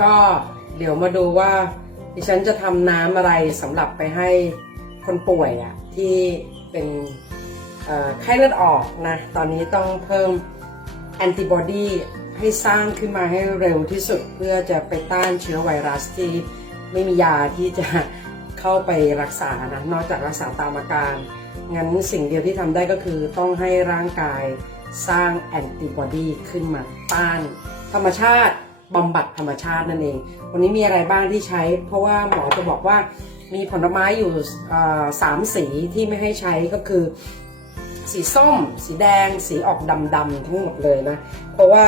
ก็เดี๋ยวมาดูว่า ดิฉันจะทำน้ำอะไรสำหรับไปให้คนป่วยอะที่เป็นไข้เลือดออกนะ ตอนนี้ต้องเพิ่มแอนติบอดีให้สร้างขึ้นมาให้เร็วที่สุดเพื่อจะไปต้านเชื้อไวรัสที่ไม่มียาที่จะเข้าไปรักษานะนอกจากรักษาตามอาการ งั้นสิ่งเดียวที่ทำได้ก็คือต้องให้ร่างกายสร้างแอนติบอดีขึ้นมาต้านธรรมชาติ บำบัดธรรมชาตินั่นเอง วันนี้มีอะไรบ้างที่ใช้ เพราะว่าหมอจะบอกว่ามีผลไม้อยู่สามสีที่ไม่ให้ใช้ก็คือ สีส้ม สีแดง สีออกดำๆทั้งหมดเลยนะ เพราะว่า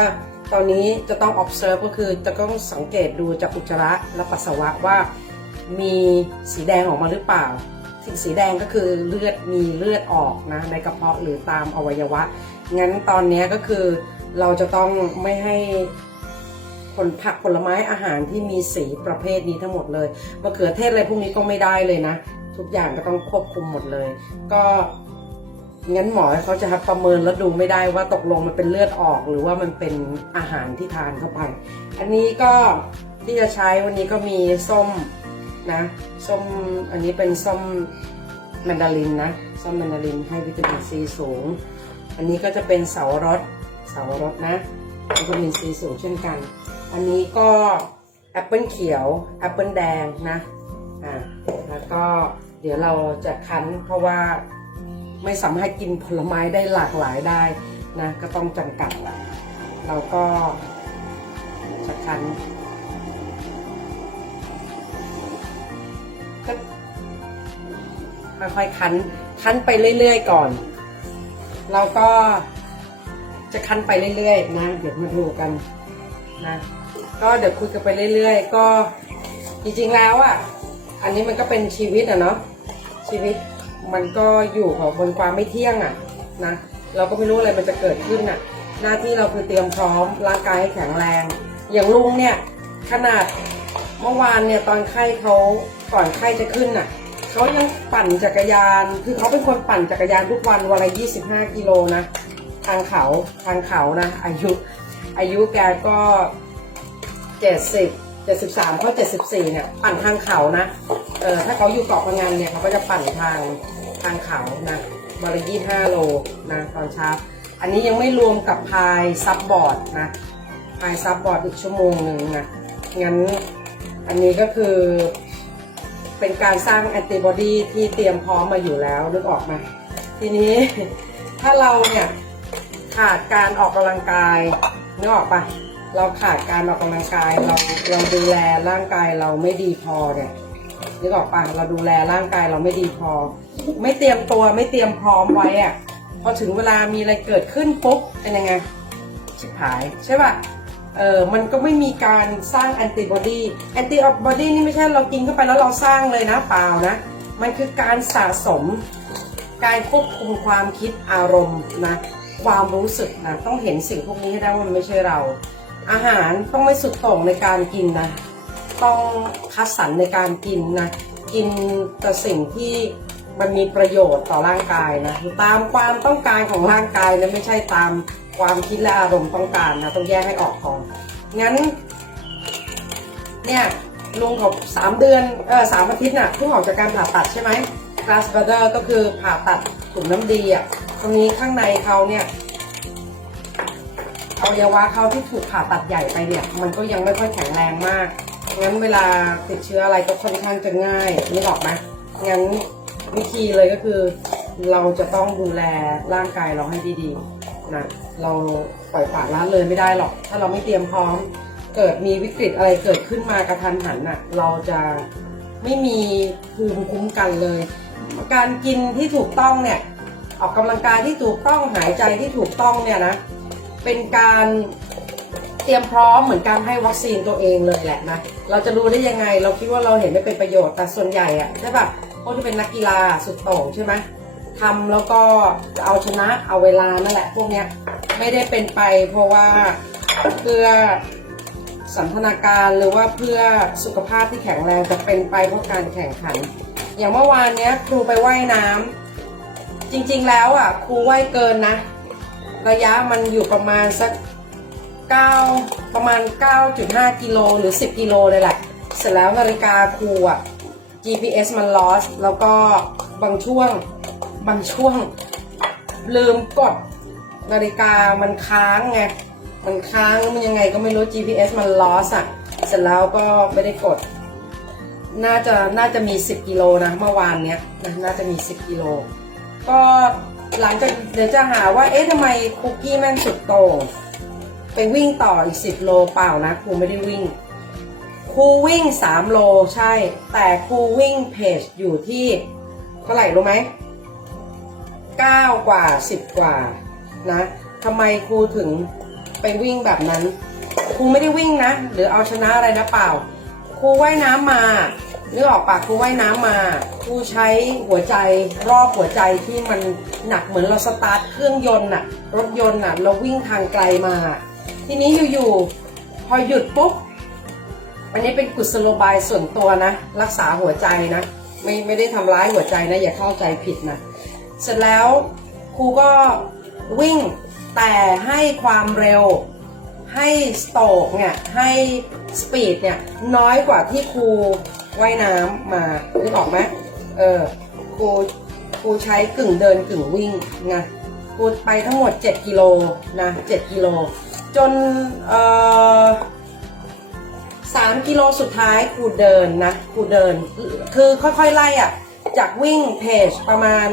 ตอนนี้จะต้อง observe ก็คือจะต้องสังเกตดูจากอุจจาระและปัสสาวะว่ามีสีแดงออกมาหรือเปล่าสีสีแดงก็คือเลือดมีเลือดออกนะในกระเพาะหรือตามอวัยวะ งั้นตอนนี้ก็คือเราจะต้องไม่ให้ ผลผักผลไม้อาหารที่มีสีประเภทนี้ทั้งหมดเลยมะเขือเทศอะไรพวกนี้ก็ไม่ได้เลยนะ ทุกอย่างก็ต้องควบคุมหมดเลย ก็งั้นหมอเขาจะประเมินแล้วดูไม่ได้ว่าตกลงมันเป็นเลือดออก หรือว่ามันเป็นอาหารที่ทานเข้าไป อันนี้ก็ที่จะใช้วันนี้ก็มีส้มนะส้มอันนี้เป็นส้มแมนดารินนะส้มแมนดารินให้วิตามินซีสูง อันนี้ก็จะเป็นเสาวรสเสาวรสนะวิตามินซีสูงเช่นกัน อันนี้ก็แอปเปิลเขียวแอปเปิลแดงนะอ่าแล้วก็เดี๋ยวเราจะคั้นเพราะว่าไม่สามารถกินผลไม้ได้หลากหลายได้นะก็ต้องจำกัดเราก็จะคั้นค่อยๆคั้นคั้นไปเรื่อยๆก่อน เราก็จะคั้นไปเรื่อยๆนะ เดี๋ยวมาดูกันนะ ก็เดี๋ยวคุยกันไปเรื่อยๆ ก็จริงๆแล้วอะ อันนี้มันก็เป็นชีวิตอะเนาะชีวิตมันก็อยู่ของบนความไม่เที่ยงอะนะเราก็ไม่รู้อะไรมันจะเกิดขึ้นอะ หน้าที่เราคือเตรียมพร้อมร่างกายให้แข็งแรง อย่างลุงเนี่ยขนาดเมื่อวานเนี่ยตอนไข้เขาก่อนไข้จะขึ้นอะเขายังปั่นจักรยาน คือเขาเป็นคนปั่นจักรยานทุกวันวันละ25 กิโลนะทางเขาทางเขานะอายุอายุแกก็ เจ็ดสิบเจ็ดสิบสามเขาเจ็ดสิบสี่เนี่ยปั่นทางเขานะ เออถ้าเขาอยู่เกาะพะงันเนี่ยเขาก็จะปั่นทางทางเขานะวันละยี่ห้าโลนะตอนเช้า อันนี้ยังไม่รวมกับพายซับบอร์ดนะพายซับบอร์ดอีกชั่วโมงหนึ่งนะงั้นอันนี้ก็คือเป็นการสร้างแอนติบอดีที่เตรียมพร้อมมาอยู่แล้วนึกออกไหมทีนี้ถ้าเราเนี่ยขาดการออกกำลังกายนึกออกปะ เราขาดการออกกำลังกายเราเราดูแลร่างกายเราไม่ดีพอเนี่ยนึกออกปะเราดูแลร่างกายเราไม่ดีพอ ไม่เตรียมตัวไม่เตรียมพร้อมไว้อะพอถึงเวลามีอะไรเกิดขึ้นปุ๊บเป็นยังไงชิบหายใช่ปะเออมันก็ไม่มีการสร้างแอนติบอดีแอนติบอดีนี่ไม่ใช่เรากินเข้าไปแล้วเราสร้างเลยนะเปล่านะ มันคือการสะสม การควบคุมความคิดอารมณ์นะ ความรู้สึกนะ ต้องเห็นสิ่งพวกนี้ให้ได้ว่ามันไม่ใช่เรา อาหารต้องไม่สุดโต่งในการกินนะ ต้องคัดสรรในการกินนะ กินแต่สิ่งที่มันมีประโยชน์ต่อร่างกายนะตามความต้องการของร่างกายนะไม่ใช่ตามความคิดและอารมณ์ต้องการนะต้องแยกให้ออกก่อนงั้น เนี่ยลุงเขาสามเดือนเออสามอาทิตย์น่ะเพิ่งออกจากการผ่าตัดใช่ไหม glass b l a d d e r ก็คือผ่าตัดถุงน้ำดีอะตรงนี้ข้างในเขาเนี่ย อวัยวะเขาที่ถูกผ่าตัดใหญ่ไปเนี่ย มันก็ยังไม่ค่อยแข็งแรงมาก งั้นเวลาติดเชื้ออะไรก็ค่อนข้างจะง่ายนึกออกไหมงั้นวิธีเลยก็คือ เราจะต้องดูแลร่างกายเราให้ดีๆนะเราปล่อยปละละเลยไม่ได้หรอก ถ้าเราไม่เตรียมพร้อม เกิดมีวิกฤตอะไรเกิดขึ้นมากระทันหันน่ะ เราจะไม่มีภูมิคุ้มกันเลย การกินที่ถูกต้องเนี่ย ออกกำลังกายที่ถูกต้องหายใจที่ถูกต้องเนี่ยนะ เป็นการเตรียมพร้อมเหมือนการให้วัคซีนตัวเองเลยแหละนะ เราจะรู้ได้ยังไง เราคิดว่าเราเห็นไม่เป็นประโยชน์ แต่ส่วนใหญ่อะใช่ปะพวกที่เป็นนักกีฬาสุดโต่งใช่ไหมทำแล้วก็เอาชนะเอาเวลานั่นแหละ พวกเนี้ยไม่ได้เป็นไปเพราะว่าเพื่อสันทนาการหรือว่าเพื่อสุขภาพที่แข็งแรงจะเป็นไปเพราะการแข่งขัน อย่างเมื่อวานเนี้ยครูไปไว่ายน้ำจริงๆแล้วอะครูว่ายเกินนะ ระยะมันอยู่ประมาณสัก 9 ประมาณ 9.5 กิโลหรือ 10 กิโลเลยแหละ เสร็จแล้วนาฬิกาครูอะ GPS มัน lost แล้วก็บางช่วงบางช่วง ลืมกดนาฬิกามันค้างไง มันค้างมันยังไงก็ไม่รู้ GPS มัน lost อะเสร็จแล้วก็ไม่ได้กด น่าจะน่าจะมี 10 กิโลนะเมื่อวานเนี้ยนะน่าจะมี 10 กิโล ก็ หลังจากเดี๋ยวจะหาว่าเอ๊ะทำไมคุกกี้แม่งสุดโตไปวิ่งต่ออีก10โลเปล่านะครูไม่ได้วิ่งครูวิ่ง3โลใช่ แต่ครูวิ่งเพจอยู่ที่เท่าไหร่รู้ไหม9กว่า10กว่านะทำไมครูถึงไปวิ่งแบบนั้นครูไม่ได้วิ่งนะ หรือเอาชนะอะไรนะเปล่าครูว่ายน้ำมา นึกออกปะครูว่ายน้ำมาครูใช้หัวใจรอบหัวใจที่มันหนักเหมือนเราสตาร์ทเครื่องยนต์น่ะ รถยนต์น่ะ เราวิ่งทางไกลมา ทีนี้อยู่ๆพอหยุดปุ๊บอันนี้เป็นกุศโลบายส่วนตัวนะ รักษาหัวใจนะ ไม่ไม่ได้ทำร้ายหัวใจนะ อย่าเข้าใจผิดนะ เสร็จแล้วครูก็วิ่งแต่ให้ความเร็วให้สโตกเนี่ยให้สปีดเนี่ยน้อยกว่าที่ครู ว่ายน้ำมานึกออกไหมเออครูครูใช้กึ่งเดินกึ่งวิ่งนะครูไปทั้งหมด 7 กิโลนะ7กิโลจนเอ่อสามกิโลสุดท้ายครูเดินนะครูเดิน คือค่อยๆไล่อะจากวิ่งเพจประมาณ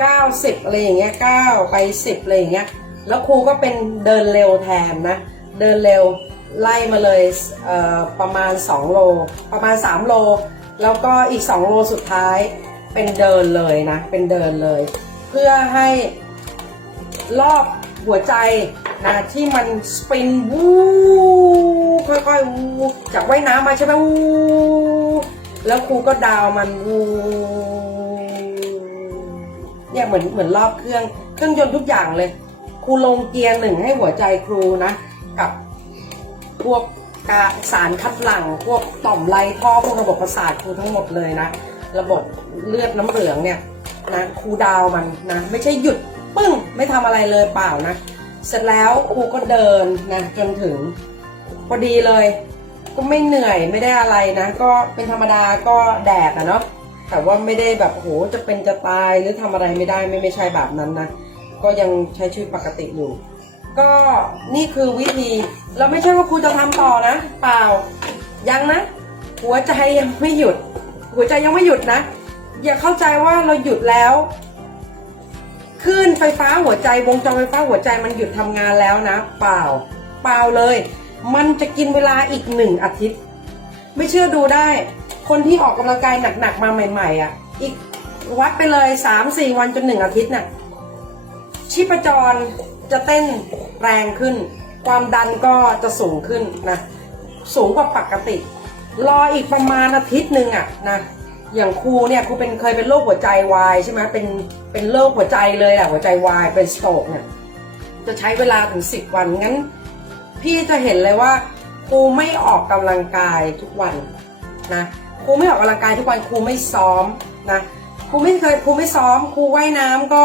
90อะไรอย่างเงี้ย9ไป 10อะไรอย่างเงี้ยแล้วครูก็เป็นเดินเร็วแทนนะ เดินเร็ว ไล่มาเลยเประมาณ 2 โล ประมาณ 3 โล แล้วก็อีก 2 โลสุดท้ายเป็นเดินเลยนะ เป็นเดินเลย เพื่อให้รอบหัวใจนะที่มันสปินวูค่อยๆวูจากว่ายน้ำมาใช่ไหมวูแล้วครูก็ดาวมันวูเนี่ยเหมือนเหมือนรอบเครื่องเครื่องยนต์ทุกอย่างเลย ครูลงเกียร์หนึ่งให้หัวใจครูนะ กับ พวกกาสารคัดหลั่ง พวกต่อมไรท่อพวกระบบประสาทครูทั้งหมดเลยนะ ระบบเลือดน้ำเหลืองเนี่ยนะครูดาวมันนะ ไม่ใช่หยุดปึ้งไม่ทำอะไรเลยเปล่านะ เสร็จแล้วครูก็เดินนะจนถึงพอดีเลย ก็ไม่เหนื่อยไม่ได้อะไรนะ ก็เป็นธรรมดาก็แดดอะเนาะแต่ว่าไม่ได้แบบโหจะเป็นจะตายหรือทำอะไรไม่ได้ไม่ไม่ใช่แบบนั้นนะก็ยังใช้ชีวิตปกติอยู่ ก็นี่คือวิธี เราไม่ใช่ว่าครูจะทำต่อนะ เปล่า ยังนะ หัวใจยังไม่หยุด หัวใจยังไม่หยุดนะ อย่าเข้าใจว่าเราหยุดแล้วคลื่นไฟฟ้าหัวใจวงจรไฟฟ้าหัวใจมันหยุดทำงานแล้วนะ เปล่า เปล่าเลย มันจะกินเวลาอีกหนึ่งอาทิตย์ ไม่เชื่อดูได้ คนที่ออกกำลังกายหนักๆมาใหม่ ๆ อะ อีกวัดไปเลยสามสี่วันจนหนึ่งอาทิตย์น่ะชีพจรจะเต้น แรงขึ้น ความดันก็จะสูงขึ้นนะ สูงกว่าปกติ รออีกประมาณอาทิตย์หนึ่งอะนะอย่างครูเนี่ยครูเป็นเคยเป็นโรคหัวใจวายใช่ไหมเป็นเป็นโรคหัวใจเลยแหละหัวใจวายเป็นสโตรกเนี่ยจะใช้เวลาถึงสิบวันงั้น พี่จะเห็นเลยว่าครูไม่ออกกำลังกายทุกวันนะครูไม่ออกกำลังกายทุกวันครูไม่ซ้อมนะครูไม่เคยครูไม่ซ้อมครูว่ายน้ำก็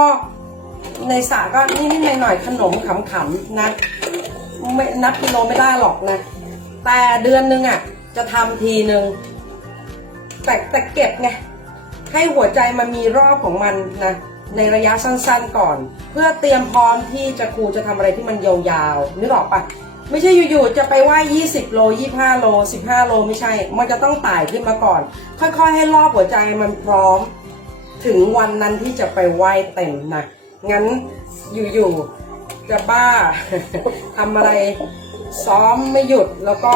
ในสระก็นิดๆหน่อยๆขนมขำๆนะไม่นับกิโลไม่ได้หรอกนะ แต่เดือนหนึงอะ จะทำทีหนึ่งแต่แต่เก็บไงให้หัวใจมันมีรอบของมันนะในระยะสั้นๆก่อน เพื่อเตรียมพร้อมที่จะครูจะทำอะไรที่มันยาวๆนึกออกปะไม่ใช่อยู่ๆจะไปว่าย20 โล 25 โล 15 โลไม่ใช่ มันจะต้องไต่ขึ้นมาก่อน ค่อยๆ ให้รอบหัวใจมันพร้อม ถึงวันนั้นที่จะไปไหว้เต็มนะ งั้นอยู่ๆจะบ้า ทำอะไรซ้อมไม่หยุดแล้วก็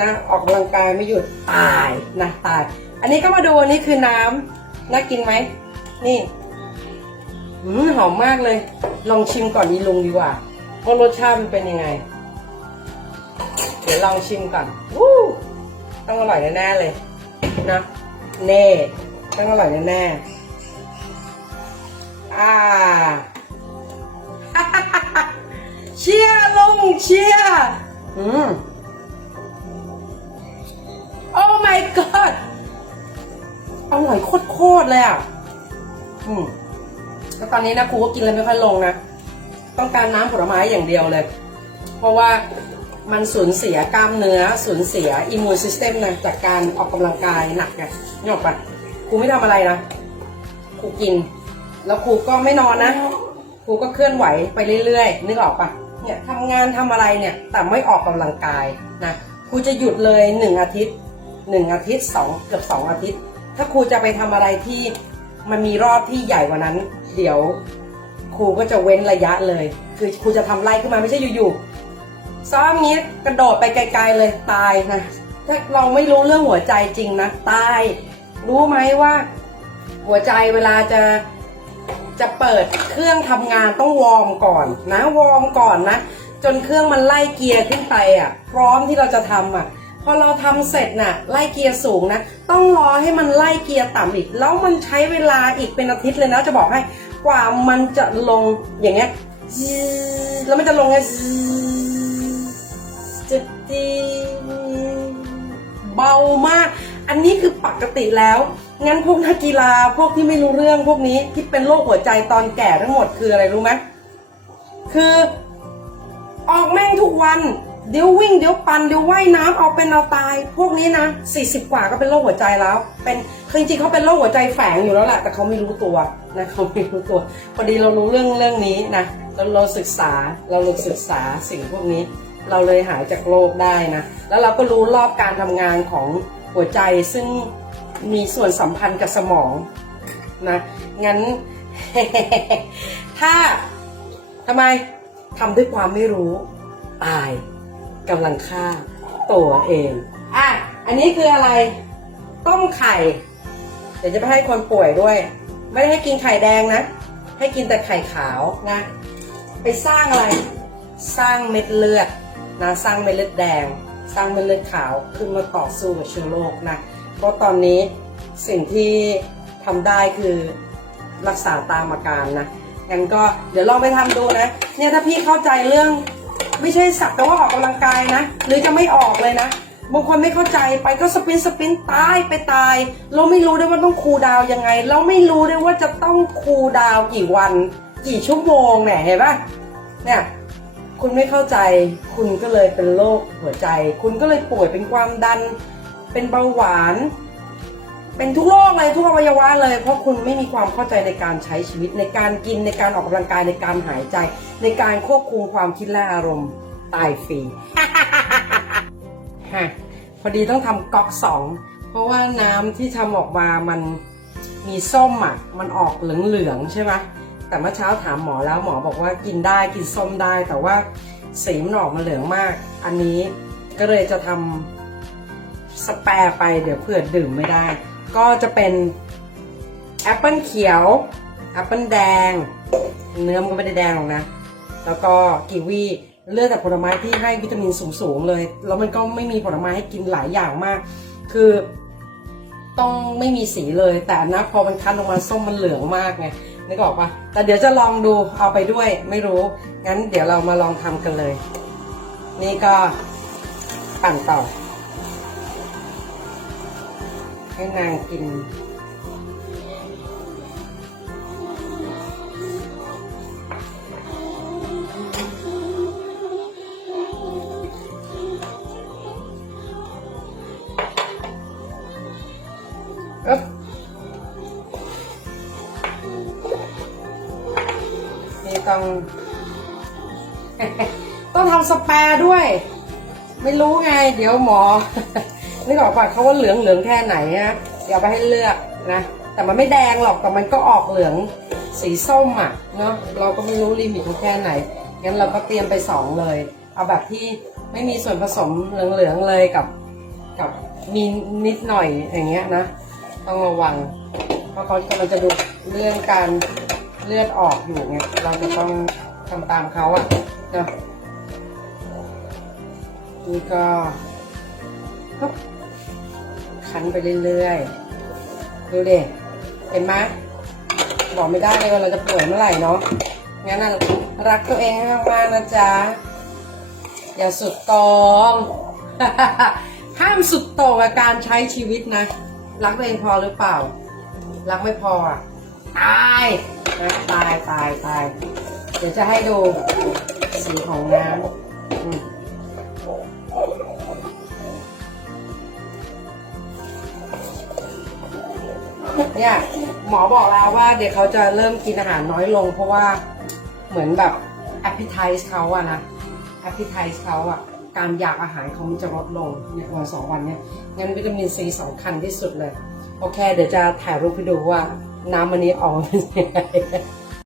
นะออกกำลังกายไม่หยุดตายนะตาย อันนี้ก็มาดูอันนี้คือน้ำน่ากินไหมนี่หืมหอมมากเลย ลองชิมก่อนดีลุงดีกว่าว่ารสชาติมันเป็นยังไง เดี๋ยวลองชิมก่อนวู้ต้องอร่อยแน่ๆเลยนะเน่ต้องอร่อยแน่ๆอ่า เชียร์อืม โอ้ my god อร่อยโคตรๆเลยอะ อืมแล้วตอนนี้นะครูก็กินอะไรไม่ค่อยลงนะ ต้องการน้ำผลไม้อย่างเดียวเลยผราะว่ามันสูญเสียกล้ามเนื้อ สูญเสียอิมมูนซิสเต็มนะจากการออกกำลังกายหนักไงนี่ออกปะครูไม่ทำอะไรนะครูกิน แล้วครูก็ไม่นอนนะครูก็เคลื่อนไหวไปเรื่อยๆ นึกออกปะ เนี่ยทำงานทำอะไรเนี่ยแต่ไม่ออกกำลังกายนะครูจะหยุดเลยหนึ่งอาทิตย์หนึ่งอาทิตย์สองเกือบสองอาทิตย์ ถ้าครูจะไปทำอะไรที่มันมีรอบที่ใหญ่กว่านั้น เดี๋ยวครูก็จะเว้นระยะเลย คือครูจะทำไล่ขึ้นมาไม่ใช่อยู่ๆซ้อมงี้กระโดดไปไกล ๆเลยตายนะถ้าเราไม่รู้เรื่องหัวใจจริงนะตาย รู้ไหมว่า หัวใจเวลาจะ จะเปิดเครื่องทำงานต้องวอร์มก่อนนะวอร์มก่อนนะ จนเครื่องมันไล่เกียร์ขึ้นไปอะ พร้อมที่เราจะทำอะพอเราทำเสร็จน่ะไล่เกียร์สูงนะ ต้องรอให้มันไล่เกียร์ต่ำอีก แล้วมันใช้เวลาอีกเป็นอาทิตย์เลยนะจะบอกให้กว่ามันจะลงอย่างเงี้ยแล้วมันจะลงไงจี๊ดจะดีเบามาก อันนี้คือปกติแล้ว งั้นพวกนักกีฬาพวกที่ไม่รู้เรื่องพวกนี้ที่เป็นโรคหัวใจตอนแก่ทั้งหมดคืออะไรรู้ไหมคือ ออกแม่งทุกวันเดี๋ยววิ่งเดี๋ยวปันเดี๋ยวว่ายน้ำเอาเป็นเอาตาย พวกนี้นะ40กว่าก็เป็นโรคหัวใจแล้ว เป็นคือจริงๆเขาเป็นโรคหัวใจแฝงอยู่แล้วแหละแต่เขาไม่รู้ตัวนะเขาไม่รู้ตัวพอดีเรารู้เรื่องเรื่องนี้นะเราเราศึกษาเราลงศึกษาสิ่งพวกนี้ เราเลยหายจากโรคได้นะแล้วเราก็รู้รอบการทำงานของ หัวใจซึ่งมีส่วนสัมพันธ์กับสมองนะงั้น ถ้าทำไมทำด้วยความไม่รู้ ตายกำลังฆ่าตัวเองอะอันนี้คืออะไร ต้มไข่ เดี๋ยวจะไปให้คนป่วยด้วย ไม่ได้ให้กินไข่แดงนะ ให้กินแต่ไข่ขาวนะไปสร้างอะไร สร้างเม็ดเลือดนะสร้างเม็ดเลือดแดง สร้างเม็ดเลือดขาวขึ้นมาต่อสู้กับเชื้อโรคนะเพราะตอนนี้สิ่งที่ทำได้คือรักษาตามอาการนะงั้นก็เดี๋ยวลองไปทำดูนะเนี่ยถ้าพี่เข้าใจเรื่อง ไม่ใช่สักแต่ว่าออกกำลังกายนะ หรือจะไม่ออกเลยนะบางคนไม่เข้าใจไปก็สปินสปินตายไปตาย เราไม่รู้ด้วยว่าต้องคูดาวยังไง เราไม่รู้ด้วยว่าจะต้องคูดาวกี่วัน กี่ชั่วโมงเนี่ยเห็นปะเนี่ย คุณไม่เข้าใจ คุณก็เลยเป็นโรคหัวใจ คุณก็เลยป่วยเป็นความดัน เป็นเบาหวาน เป็นทุกโรคเลยทุกอวัยวะเลย เพราะคุณไม่มีความเข้าใจในการใช้ชีวิตในการกินในการออกกำลังกายในการหายใจ ในการควบคุมความคิดและอารมณ์ตายฟรีฮะพอดีต้องทำก๊อกสองเพราะว่าน้ำที่ทำออกมามันมีส้มอะมันออกเหลืองๆใช่ไหม แต่เมื่อเช้าถามหมอแล้วหมอบอกว่ากินได้กินส้มได้ แต่ว่าสีมันออกมาเหลืองมาก อันนี้ก็เลยจะทำสแปร์ไปเดี๋ยวเผื่อดื่มไม่ได้ ก็จะเป็นแอปเปิลเขียวแอปเปิลแดง เนื้อมันก็ไม่ได้แดงหรอกนะ แล้วก็กีวีเลือกแต่ผลไม้ที่ให้วิตามินสูงๆเลย แล้วมันก็ไม่มีผลไม้ให้กินหลายอย่างมาก คือต้องไม่มีสีเลย แต่นะพอมันคั้นออกมาส้มมันเหลืองมากไง นึกออกปะแต่เดี๋ยวจะลองดูเอาไปด้วยไม่รู้ งั้นเดี๋ยวเรามาลองทำกันเลย นี่ก็ปั่นต่อให้นางกิน ต้องทำสแปร์ด้วย ไม่รู้ไง เดี๋ยวหมอนึกออกป่ะเขาว่าเหลืองเหลืองแค่ไหนฮะเดี๋ยวไปให้เลือกนะ แต่มันไม่แดงหรอกแต่มันก็ออกเหลืองสีส้มอะเนาะเราก็ไม่รู้ลิมิตมันแค่ไหนงั้นเราก็เตรียมไปสองเลย เอาแบบที่ไม่มีส่วนผสมเหลืองๆเลยกับกับมีนิดหน่อยอย่างเงี้ยนะ ต้องระวัง เพราะเขากำลังจะดูเรื่องการเลือดออกอยู่ไงเราจะต้องทำตามเขาอะเนะนี่ก็คั้นไปเรื่อยๆ ดูเด็เห็นไหมบอกไม่ได้เลยว่าเราจะป่วยเมื่อไหร่เนาะ งั้นรักตัวเองมากๆนะจ๊ะ อย่าสุดตรงห้ามสุดโต่งกับการใช้ชีวิตนะ รักตัวเองพอหรือเปล่า รักไม่พออะ ตาย ตายตายตาย เดี๋ยวจะให้ดู สีของน้อืมเนี่ย หมอบอกแล้วว่าเดี๋ยวเขาจะเริ่มกินอาหารน้อยลง เพราะว่าเหมือนแบบ appetite เขาอะนะ appetite เขาอะการอยากอาหารเขามันจะลดลงในวันสองวันเนี่ยงั้นวิตามินซีสำคัญที่สุดเลย โอเค เดี๋ยวจะถ่ายรูปให้ดูว่าน้ำวันนี้ออกเป็นยังไง